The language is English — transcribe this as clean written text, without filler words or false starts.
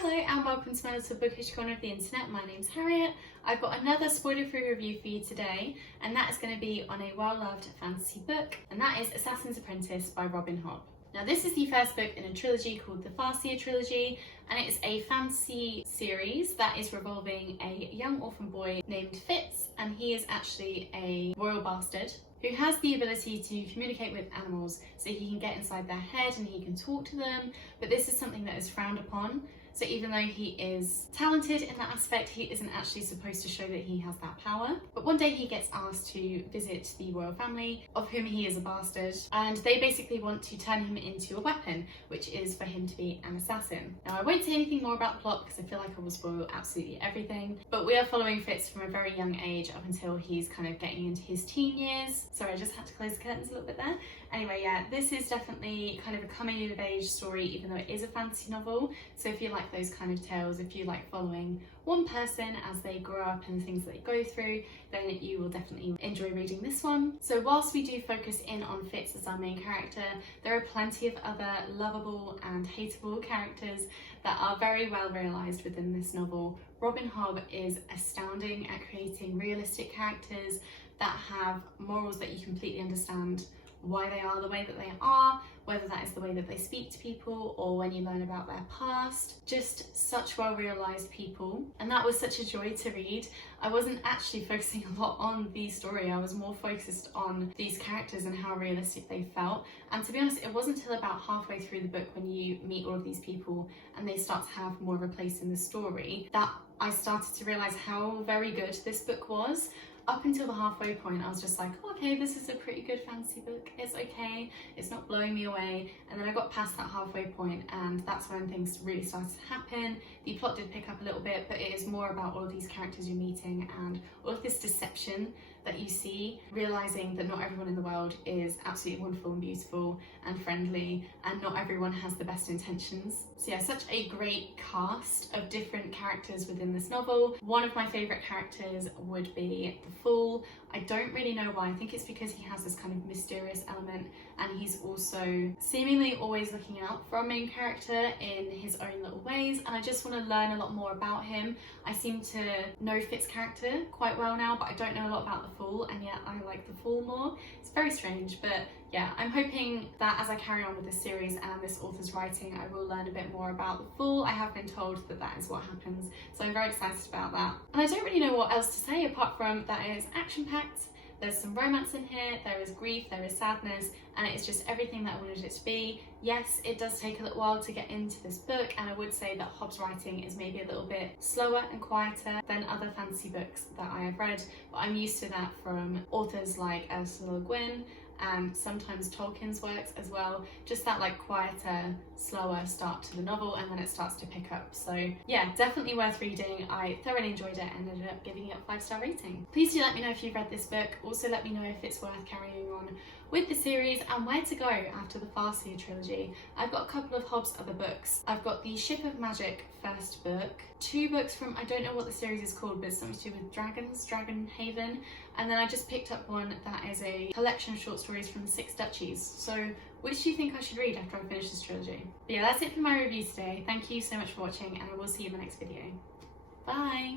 Hello and welcome to my little bookish corner of the internet. My name's Harriet. I've got another spoiler-free review for you today, and that is going to be on a well-loved fantasy book, and that is Assassin's Apprentice by Robin Hobb. Now this is the first book in a trilogy called the Farseer trilogy, and it is a fantasy series that is revolving a young orphan boy named Fitz, and he is actually a royal bastard who has the ability to communicate with animals, so he can get inside their head and he can talk to them, but this is something that is frowned upon. So even though he is talented in that aspect, he isn't actually supposed to show that he has that power. But one day he gets asked to visit the royal family, of whom he is a bastard, and they basically want to turn him into a weapon, which is for him to be an assassin. Now I won't say anything more about the plot because I feel like I will spoil absolutely everything, but we are following Fitz from a very young age up until he's kind of getting into his teen years. Sorry, I just had to close the curtains a little bit there. Anyway, yeah, this is definitely kind of a coming of age story, even though it is a fantasy novel. So if you like those kind of tales, if you like following one person as they grow up and the things that they go through, then you will definitely enjoy reading this one. So whilst we do focus in on Fitz as our main character, there are plenty of other lovable and hateable characters that are very well realised within this novel. Robin Hobb is astounding at creating realistic characters that have morals that you completely understand why they are the way that they are, whether that is the way that they speak to people or when you learn about their past. Just such well realised people, and that was such a joy to read. I wasn't actually focusing a lot on the story, I was more focused on these characters and how realistic they felt. And to be honest, it wasn't until about halfway through the book when you meet all of these people and they start to have more of a place in the story that I started to realise how very good this book was. Up until the halfway point, I was just like, oh, okay, this is a pretty good fantasy book. It's okay, it's not blowing me away. And then I got past that halfway point, and that's when things really started to happen. The plot did pick up a little bit, but it is more about all of these characters you're meeting and all of this deception that you see, realising that not everyone in the world is absolutely wonderful and beautiful and friendly, and not everyone has the best intentions. So yeah, such a great cast of different characters within this novel. One of my favourite characters would be the Fool. I don't really know why. I think it's because he has this kind of mysterious element, and he's also seemingly always looking out for our main character in his own little ways, and I just want to learn a lot more about him. I seem to know Fitz's character quite well now, but I don't know a lot about the Fool, and yet I like the Fool more. It's very strange, but yeah, I'm hoping that as I carry on with this series and this author's writing, I will learn a bit more about the Fool. I have been told that that is what happens, so I'm very excited about that. And I don't really know what else to say apart from that it is action-packed. There's some romance in here, there is grief, there is sadness, and it is just everything that I wanted it to be. Yes, it does take a little while to get into this book, and I would say that Hobb's writing is maybe a little bit slower and quieter than other fantasy books that I have read, but I'm used to that from authors like Ursula Le Guin, and sometimes Tolkien's works as well. Just that like quieter, slower start to the novel, and then it starts to pick up. So yeah, definitely worth reading. I thoroughly enjoyed it and ended up giving it a 5-star rating. Please do let me know if you've read this book. Also let me know if it's worth carrying on with the series and where to go after the Farseer trilogy. I've got a couple of Hobb's other books. I've got the Ship of Magic first book, 2 books from, I don't know what the series is called, but it's something to do with dragons, Dragon Haven, and then I just picked up one that is a collection of short stories from the 6 Duchies. So which do you think I should read after I finish this trilogy? But yeah, that's it for my review today. Thank you so much for watching, and I will see you in the next video. Bye!